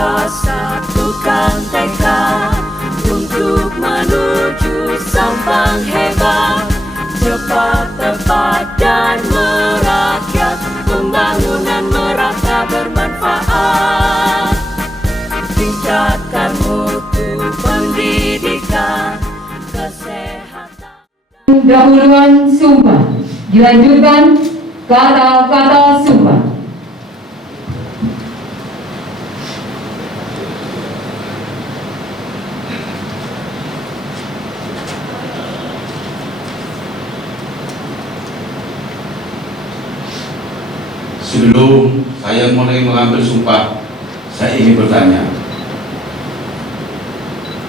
kita satukan tekad untuk menuju Sampang hebat, cepat, tepat, dan merakyat. Pembangunan merata bermanfaat, tingkatkan mutu pendidikan, kesehatan. Pendahuluan sumpah dilanjutkan kata-kata sumpah. Sebelum saya mulai mengambil sumpah, saya ingin bertanya,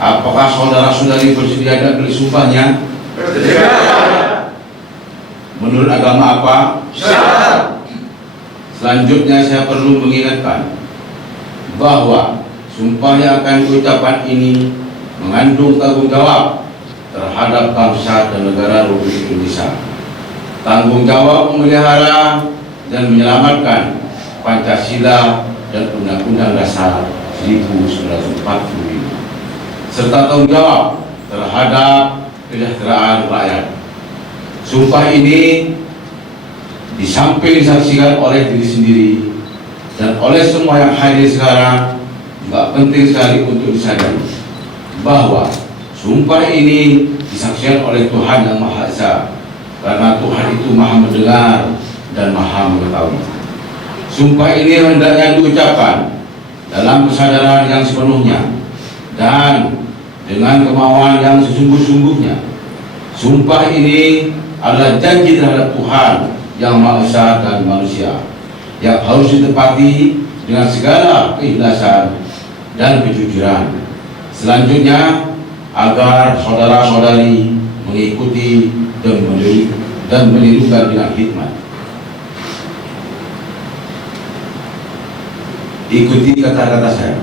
apakah saudara-saudari bersedia dan beri sumpahnya? Bersedia. Menurut agama apa? Islam. Selanjutnya saya perlu mengingatkan bahwa sumpah yang akan diucapkan ini mengandung tanggung jawab terhadap bangsa dan negara Republik Indonesia. Tanggung jawab memelihara dan menyelamatkan Pancasila dan Undang-Undang Dasar 1945, serta tanggung jawab terhadap kesejahteraan rakyat. Sumpah ini di samping disaksikan oleh diri sendiri dan oleh semua yang hadir sekarang, juga penting sekali untuk disadari bahwa sumpah ini disaksikan oleh Tuhan Yang Maha Esa, karena Tuhan itu Maha mendengar dan Maha mengetahui. Sumpah ini hendaknya diucapkan dalam kesadaran yang sepenuhnya dan dengan kemauan yang sesungguh-sungguhnya. Sumpah ini adalah janji terhadap Tuhan Yang Maha Esa dan manusia yang harus ditepati dengan segala keikhlasan dan kejujuran. Selanjutnya, agar saudara-saudari mengikuti dan menirukan dengan hikmat. Ikuti kata-kata saya.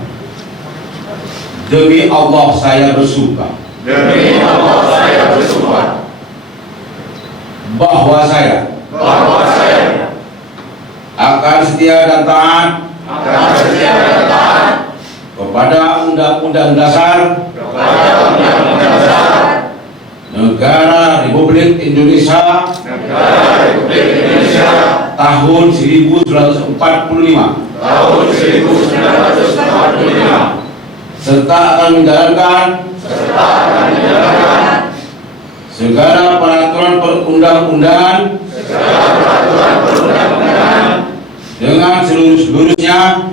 Demi Allah saya bersumpah. Demi Allah saya bersumpah Bahwa saya akan setia dan taat kepada Undang-Undang Dasar Negara Republik Indonesia tahun 1945 serta akan menjalankan segala peraturan perundang-undangan dengan seluruh-seluruhnya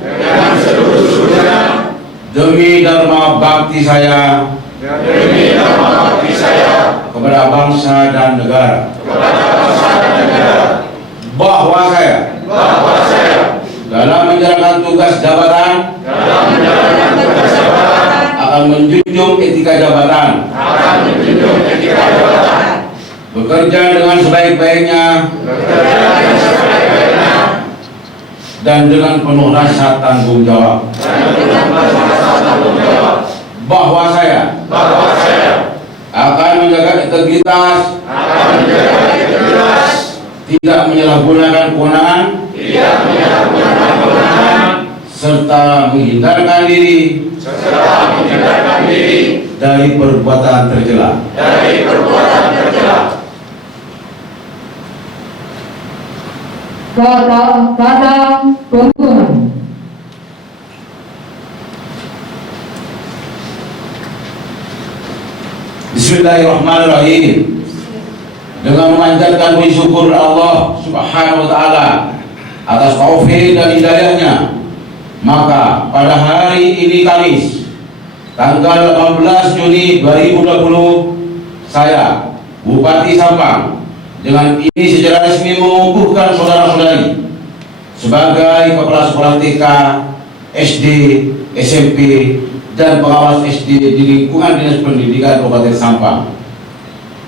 demi dharma bakti saya kepada bangsa dan negara. Bahwa saya dalam menjalankan tugas jabatan akan menjunjung etika jabatan, bekerja dengan sebaik-baiknya dan dengan penuh rasa tanggung jawab. Bahwa saya akan menjaga integritas, tidak menyalahgunakan kewenangan, serta menghindarkan diri dari perbuatan tercela. Kata-kata pembunuhan. Bismillahirrahmanirrahim. Dengan memanjatkan puji syukur Allah Subhanahu wa Ta'ala atas taufik dan hidayahnya, maka pada hari ini Kamis tanggal 18 Juni 2020, saya Bupati Sampang dengan ini secara resmi mengukuhkan saudara-saudari sebagai Kepala Sekolah TK, SD, SMP, dan pengawas SD di lingkungan Dinas Pendidikan Kabupaten Sampang.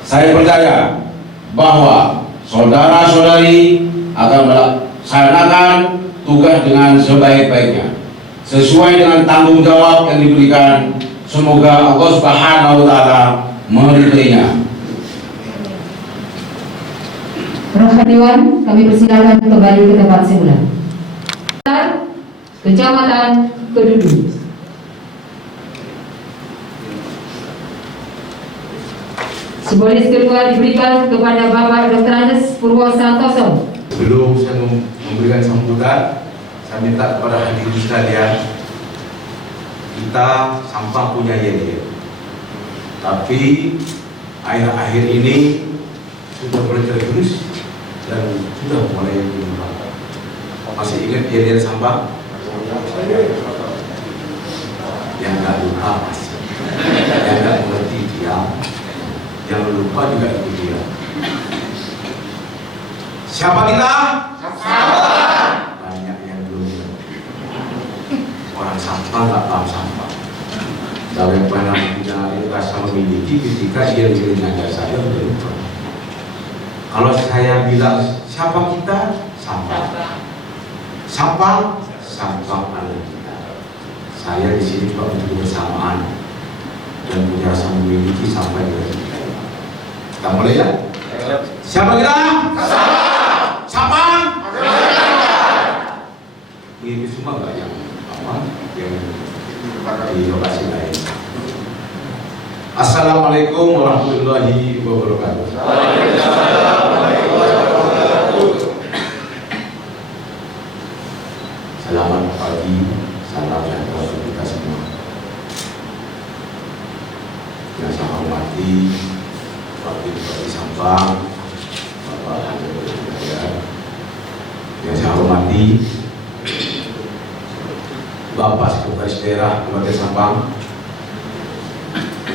Saya percaya bahwa saudara-saudari akan melaksanakan tugas dengan sebaik-baiknya sesuai dengan tanggung jawab yang diberikan. Semoga Allah Subhanahu wa Ta'ala meridainya. Rohaniwan, kami persilakan kembali ke tempat semula. Kecamatan Kedudu. Simbolis kedua diberikan kepada Bapak Dr. Andes Purwosantoso. Sebelum saya memberikan sambutan, saya minta kepada hadirin sekalian, kita sampah punya ya. Tapi akhir-akhir ini sudah mulai tergerus dan sudah mulai berubah. Masih ingat ya sampah? Yang nggak lupa masih, yang nggak mengerti dia, yang lupa juga itu dia. Siapa kita? Sampah. Banyak yang belum. Orang sampah nggak paham sampah. Bagaimana kita rasa memiliki ketika dia menjadi saya lupa. Kalau saya bilang siapa kita? Sampah. Sampah, sampah adalah kita. Saya di sini juga untuk bersamaan dan punya rasa memiliki sampah juga kita. Kita mulai ya? Siapa kita? Sampah. Sampah. Ini semua enggak yang apa? Yang di lokasi lain. Assalamualaikum warahmatullahi wabarakatuh. Selamat pagi, salam sejahtera untuk kita semua. Yang saya hormati Bupati Sampang, Bapak yang saya hormati Bapak Sekretaris Daerah Kabupaten Sampang,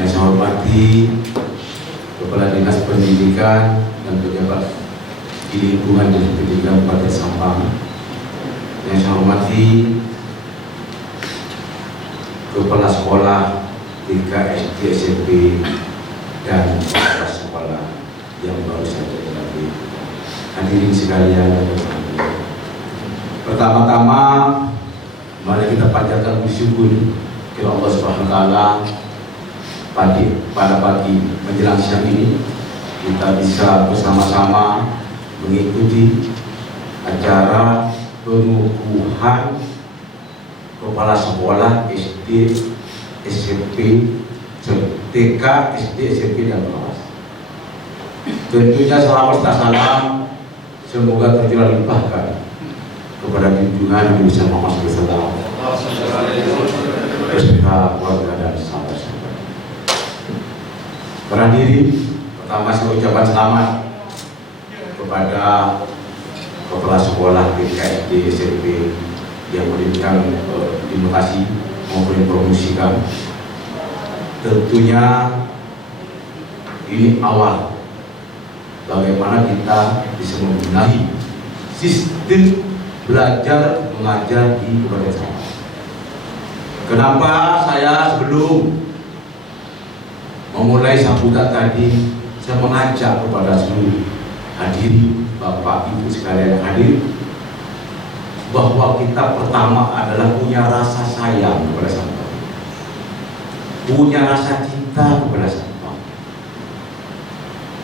yang saya hormati Kepala Dinas Pendidikan dan pejabat di lingkungan dan pendidikan Kabupaten Sampang, yang saya hormati Kepala Sekolah TK, SD, SMP dan kepala sekolah yang baru saja dilatih. Hadirin sekalian, pertama-tama mari kita panjatkan bersyukur kepada Allah Subhanahu wa taala pada pagi menjelang siang ini kita bisa bersama-sama mengikuti acara pengukuhan kepala sekolah SD, SMP, TK, SD, SMP dan kelas. Tentunya salam serta salam semoga tercurah limpahkan kepada junjungan Nabi Muhammad SAW beserta keluarga dan sahabat-sahabat. Para hadirin, pertama saya ucapkan selamat kepada kepala sekolah TK, SD, SMP yang memberikan dimutasi maupun dipromosikan. Tentunya ini awal bagaimana kita bisa membenahi sistem belajar mengajar di Kabupaten Sampang. Kenapa saya sebelum memulai sambutan tadi saya mengajak kepada seluruh hadirin, Bapak Ibu sekalian hadir, bahwa kita pertama adalah punya rasa sayang kepada Sampang, punya rasa cinta kepada Sampang,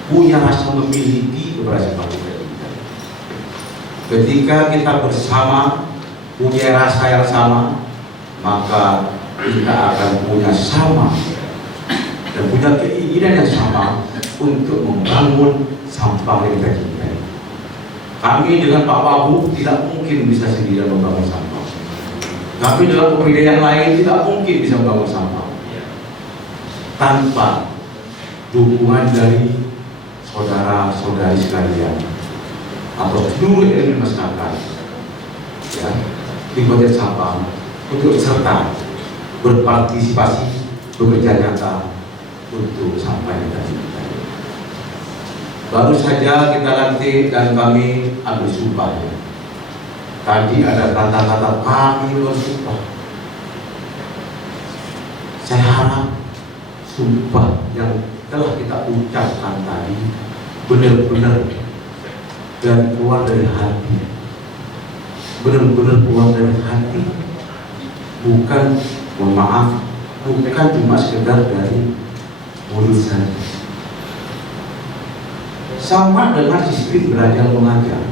punya rasa memiliki kepada Sampang. Ketika kita bersama punya rasa yang sama, maka kita akan punya sama dan punya keinginan yang sama untuk membangun Sampang yang kita cintai. Kami dengan Pak Wabu tidak mungkin bisa sendirian membangun Sampang. Kami dengan pemerintah yang lain tidak mungkin bisa membangun Sampang tanpa dukungan dari saudara-saudari sekalian atau seluruh elemen masyarakat ya, di Kabupaten Sampang untuk serta berpartisipasi, bekerja nyata untuk sampai kita cintai. Baru saja kita lantik dan kami ambil sumpah ya. Tadi ada kata-kata kami bersumpah. Saya harap sumpah yang telah kita ucapkan tadi benar-benar dan keluar dari hati, benar-benar keluar dari hati, bukan maaf, bukan cuma sekedar dari mulut saja. Sama dengan sistem belajar mengajar.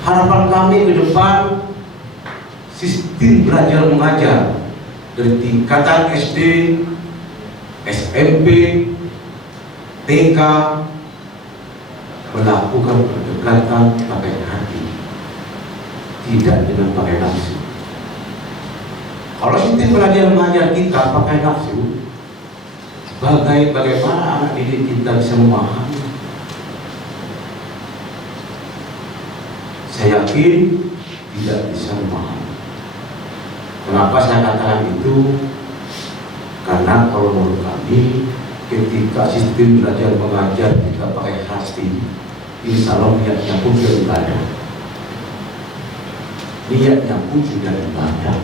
Harapan kami ke depan sistem belajar mengajar dari tingkatan SD, SMP, TK melakukan pendekatan pakai hati, tidak dengan pakai nafsu. Kalau sistem belajar mengajar kita pakai nafsu, bagaimana anak didik kita bisa memahami? Saya yakin tidak bisa memahami. Kenapa saya katakan itu? Karena kalau menurut kami, ketika sistem belajar mengajar kita pakai hati, insya Allah niatnya pun sudah ibadah. Niatnya pun sudah ibadah.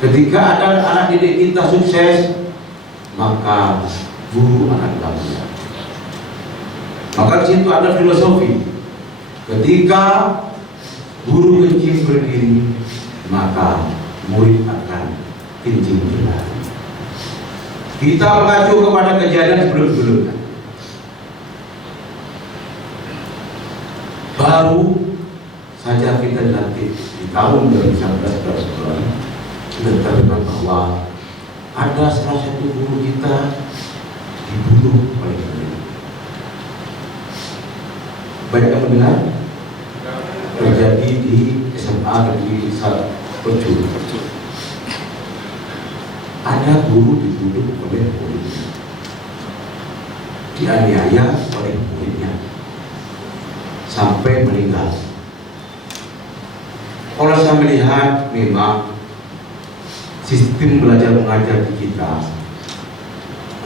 Ketika ada anak didik kita sukses, maka guru akan bangga. Maka di situ ada filosofi. Ketika guru kencing berdiri, maka murid akan kencing berlari. Kita mengacu kepada kejadian sebelum-sebelumnya. Baru saja kita dilantik di tahun 2019 kita terdengar bahwa ada salah satu guru kita dibunuh oleh mereka. Banyak yang mendengar terjadi di SMA Negeri Percu. Ada guru dibunuh oleh muridnya, dianiaya oleh muridnya sampai meninggal. Kalau saya melihat memang sistem belajar mengajar di kita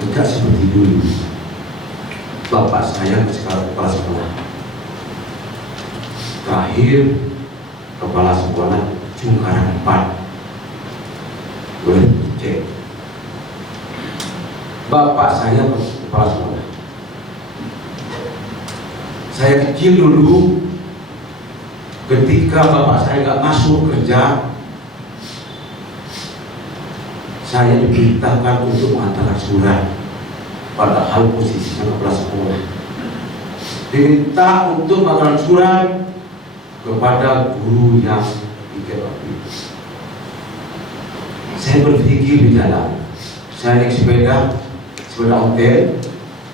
tidak seperti dulu. Bapak saya sekarang kepala sekolah, terakhir kepala sekolah Cungkaran 4, boleh cek. Bapak saya kepala sekolah. Saya kecil dulu, ketika bapak saya nggak masuk kerja, saya diperintahkan untuk mengantarkan surat, padahal posisinya kepala sekolah. Diminta untuk mengantarkan surat kepada guru yang tiga waktu itu. Saya berpikir di jalan, saya naik sepeda hotel,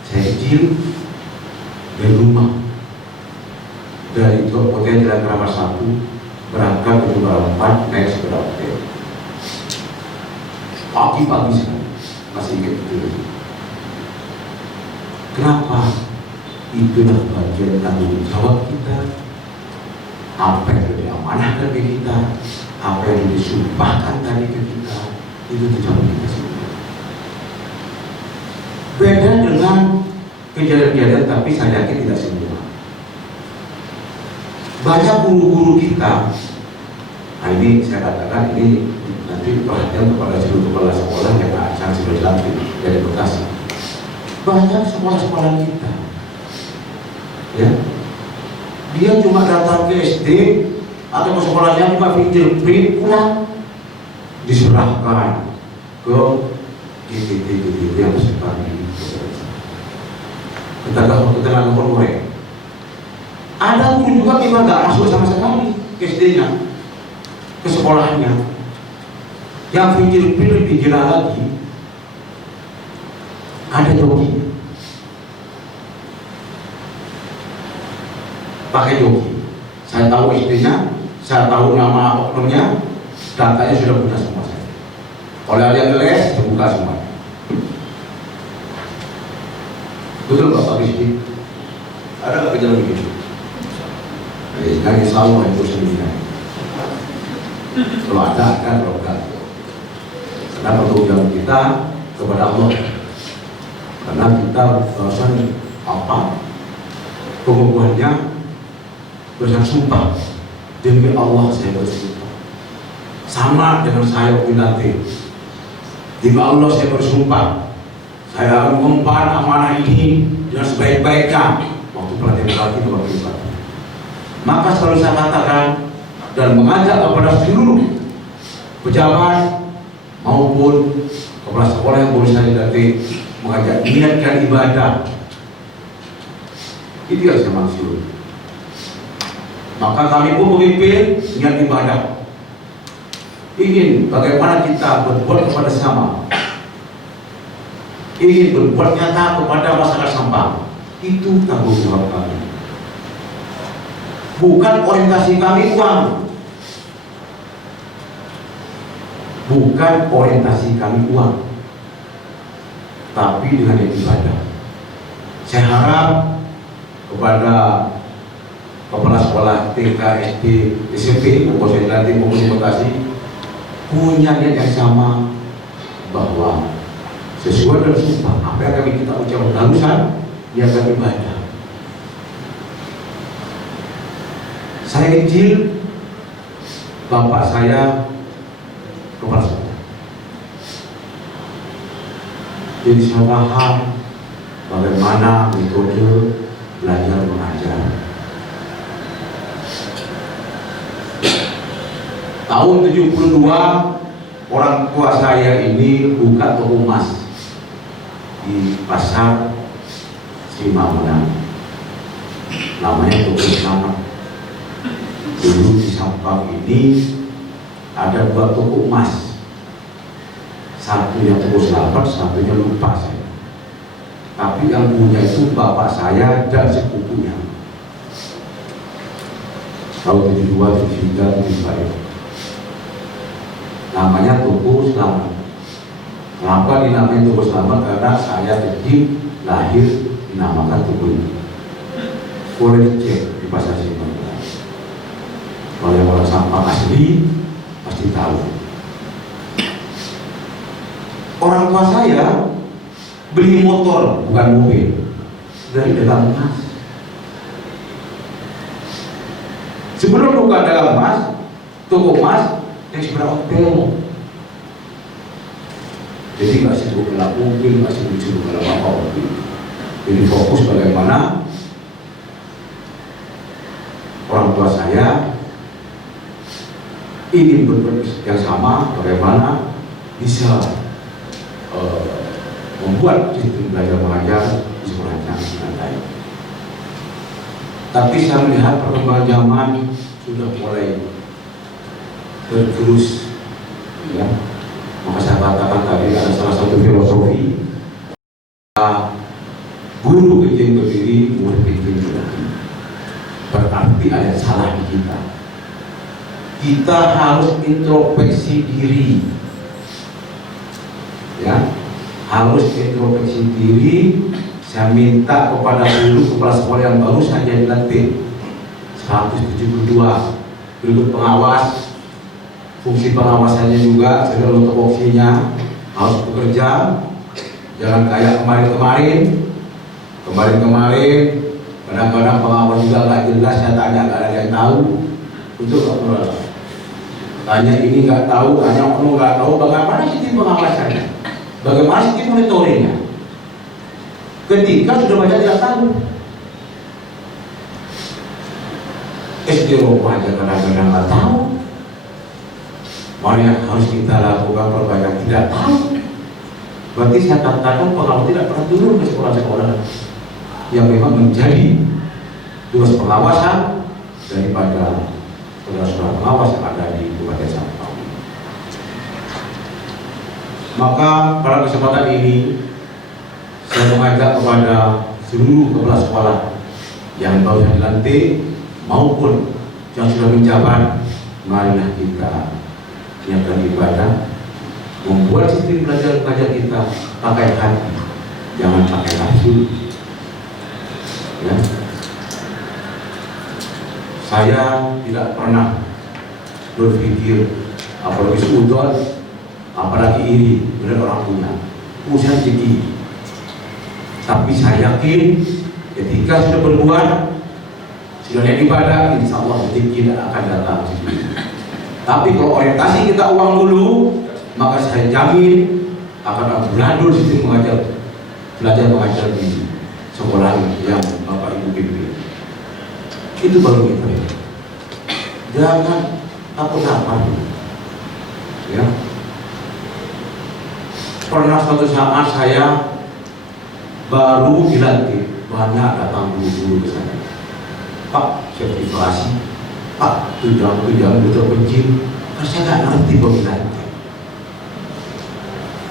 saya kecil dari rumah, dari hotel Jalan Keramat 1 berangkat ke Cungkaran 4 naik sepeda hotel. Pagi-pagi sekali, masih ingat itu. Kenapa? Itulah bagian tanggung jawab kita. Apa yang diamanahkan ke kita, apa yang disumpahkan tadi ke kita, itu tanggung jawab kita semua. Beda dengan kejadian-kejadian, tapi saya yakin tidak semua. Banyak guru-guru kita, nah ini saya katakan ini nanti perhatian kepada seluruh kepala sekolah yang akan sudah dilantik dari Bekasi. Banyak sekolah-sekolah kita, ya, dia cuma datang ke SD atau ke sekolahnya buka fingerprint pulang, diserahkan ke GTT yang sekarang ini. Ketenaga honorer. Ada guru juga memang nggak masuk sama sekali ke SD-nya, ke sekolahnya. Yang fingerprint lebih gila lagi, ada joki, pakai joki. Saya tahu SD-nya, saya tahu nama oknumnya, datanya sudah punya semua saya. Oleh ada yang les, saya buka semua. Betul Bapak Rizky? Ada nggak kejadian begitu? Nah, insya Allah itu sendirian. Kalau ada kan, kalau enggak. Karena pertanggung kita kepada Allah. Karena kita barusan apa? Pengukuhannya bersumpah demi Allah saya bersumpah. Sama dengan saya nanti. Demi Allah saya bersumpah. Saya akan mengemban amanah ini dengan sebaik-baiknya. Waktu pelatihan lagi itu waktu itu. Maka selalu saya katakan dan mengajak kepada seluruh pejabat maupun kepala sekolah yang baru saya dilantik, mengajak niatkan ibadah. Itu yang saya maksud. Maka kami pun memimpin dengan ibadah. Ingin bagaimana kita berbuat kepada sesama, ingin berbuat nyata kepada masyarakat Sampang. Itu tanggung jawab kami. Bukan orientasi kami uang, bukan orientasi kami uang, tapi dengan ibadah. Saya harap kepada kepala sekolah TK, SD, SMP, maupun Legislatif maupun Bekasi punya niat yang sama, bahwa sesuai dengan sumpah apa yang kami kita ucapkan barusan, dia akan ibadah. Saya kecil, bapak saya kepala sekolah, jadi saya paham bagaimana metode belajar mengajar. Tahun 72 orang tua saya ini buka toko emas di pasar Simaunang, namanya Toko Selamat. Dulu di Sampang ini ada 2 toko emas, satu yang Toko Selamat, satunya lupa saya. Tapi yang punya itu bapak saya dan sepupunya. Tahun 72, 73, 74. Namanya Toko Selamat. Kenapa dinamakan Toko Selamat? Karena saya kecil lahir dinamakan toko ini. Boleh dicek di pasar Simaunang. Kalau orang Sampang asli pasti tahu. Orang tua saya beli motor, bukan mobil, dari dagang emas. Sebelum buka dagang emas, toko emas, yang sebenarnya hotel. Jadi nggak sibuk gelap mobil, nggak sibuk gelap apa-apa. Jadi fokus bagaimana orang tua saya ingin berbuat yang sama, bagaimana bisa membuat sistem belajar mengajar di sekolahnya dengan baik. Tapi saya melihat perkembangan zaman sudah mulai tergerus, ya. Maka saya katakan tadi ada salah satu filosofi, guru bikin berdiri, murid bikin berdiri. Berarti ada salah di kita. Kita harus introspeksi diri, ya, harus introspeksi diri. Saya minta kepada guru kepala sekolah yang baru saja dilantik 172 berikut pengawas. Fungsi pengawasannya juga segala tupoksinya harus bekerja, jangan kayak kemarin-kemarin. Kadang-kadang pengawas juga nggak jelas, saya tanya nggak ada yang tahu. Untuk tanya ini nggak tahu, tanya ono nggak tahu. Bagaimana sistem pengawasannya? Bagaimana sistem monitoringnya? Ketika sudah banyak tidak tahu. SD Roma aja kadang-kadang nggak tahu. Mana yang harus kita lakukan perbanyak tidak tahu. Berarti saya katakan pengawas tidak pernah turun ke sekolah-sekolah yang memang menjadi tugas pengawasan daripada saudara-saudara pengawas yang ada di Kabupaten Sampang. Maka pada kesempatan ini saya mengajak kepada seluruh kepala sekolah yang baru dilantik maupun yang sudah menjabat, marilah kita niatkan ibadah, membuat sistem belajar mengajar kita pakai hati, jangan pakai nafsu. Ya. Saya tidak pernah berpikir apalagi seudon, apalagi iri benar orang punya usaha rezeki. Tapi saya yakin ketika sudah berbuat, sudah niat ibadah, insya Allah rezeki tidak akan datang. Tapi kalau orientasi kita uang dulu, maka saya jamin akan berlandul sistem belajar mengajar di sekolah yang Bapak Ibu pimpin. Itu baru kita. Jangan takut-takut. Ya. Pernah suatu saat saya baru dilantik, banyak datang guru-guru ke sana. Pak, sertifikasi Pak, tunjangan terpencil, kan saya nggak ngerti peminatnya.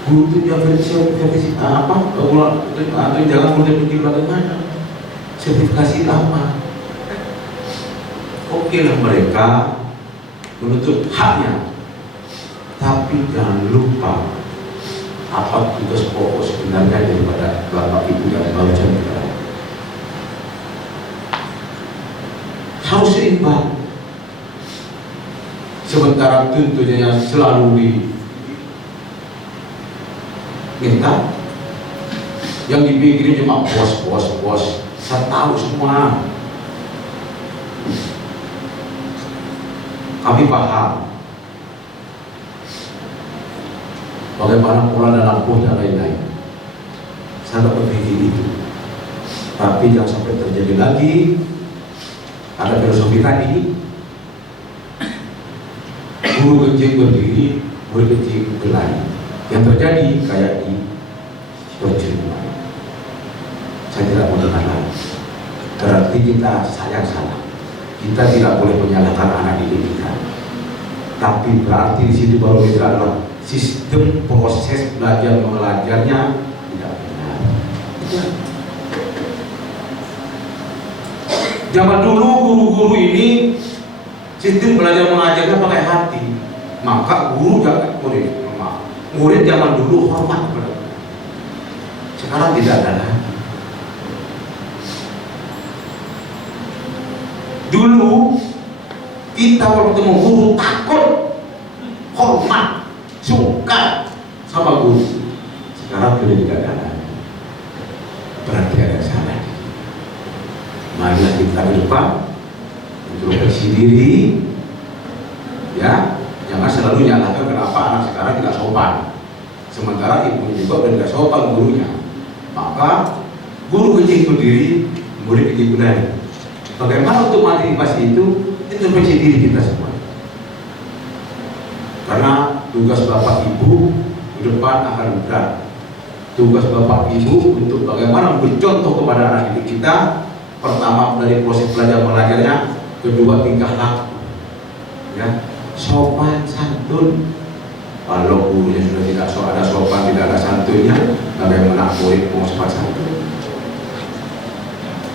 Guru tunjangan versi apa? Tunjangan terpencil bagaimana? Sertifikasi apa? Oke lah mereka menuntut haknya, tapi jangan lupa apa tugas pokok sebenarnya daripada Bapak Ibu yang bangsa negara. Harus seimbang. Sementara tuntutannya selalu diminta, yang dipikirin cuma bos. Saya tahu semua. Kami paham bagaimana pola dalam bos dan lain-lain. Saya tak berpikir itu. Tapi jangan sampai terjadi lagi. Ada filosofi tadi, guru kecil berdiri, murid kecil berlari. Yang terjadi kayak di Perjuangan. Saya tidak mau dengar lagi. Berarti kita sayang salah. Kita tidak boleh menyalahkan anak didik kita. Tapi berarti di situ baru kita adalah sistem proses belajar mengajarnya tidak benar. Zaman dulu guru-guru ini sistem belajar mengajarnya pakai hati. Maka guru jangan murid zaman dulu hormat kepada guru. Sekarang tidak ada lagi. Dulu kita kalau ketemu guru takut, hormat, suka sama guru. Sekarang sudah tidak ada lagi. Berarti ada salah. Marilah kita ke depan introspeksi diri, ya, jangan selalu nyalakan kenapa anak sekarang tidak sopan. Sementara ibunya juga sudah tidak sopan gurunya. Maka guru kecil berdiri, murid kecil berlari. Bagaimana untuk motivasi itu? Introspeksi diri kita semua. Karena tugas Bapak Ibu ke depan akan berat. Tugas Bapak Ibu untuk bagaimana bercontoh kepada anak didik kita. Pertama dari proses belajar mengajarnya, kedua tingkah laku, ya, sopan santun. Kalau gurunya sudah tidak ada sopan, tidak ada santunnya, bagaimana murid mau sopan santun?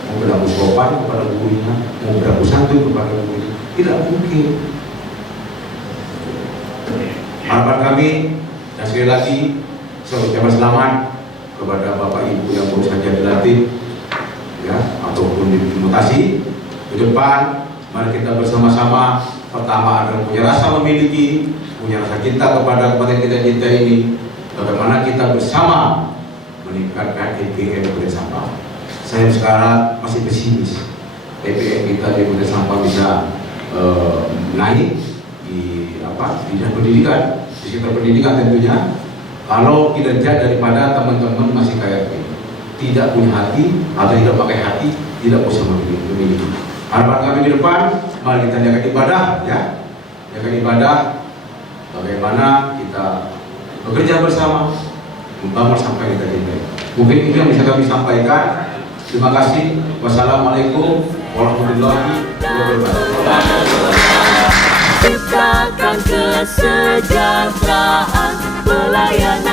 Mau berlaku sopan kepada gurunya, mau berlaku santun kepada gurunya, tidak mungkin. Harapan kami, dan sekali lagi saya ucapkan selamat kepada Bapak Ibu yang baru saja dilatih, ya, ataupun dimutasi ke depan. Mari kita bersama-sama, pertama adalah punya rasa memiliki, punya rasa cinta kepada kita ini, bagaimana kita bersama meningkatkan EPM Budan Sampah. Saya sekarang masih pesimis EPM kita di Budan Sampah bisa naik di bidang pendidikan, di sektor pendidikan tentunya. Kalau kinerja daripada teman-teman masih kayak ini, tidak punya hati atau tidak pakai hati, tidak bisa memiliki. Harapan kami di depan, mari kita jaga ibadah, ya, jaga ibadah. Bagaimana kita bekerja bersama, membangun sampai kita cintai. Mungkin itu yang bisa kami sampaikan. Terima kasih. Wassalamualaikum warahmatullahi wabarakatuh. Ciptakan kesejahteraan pelayan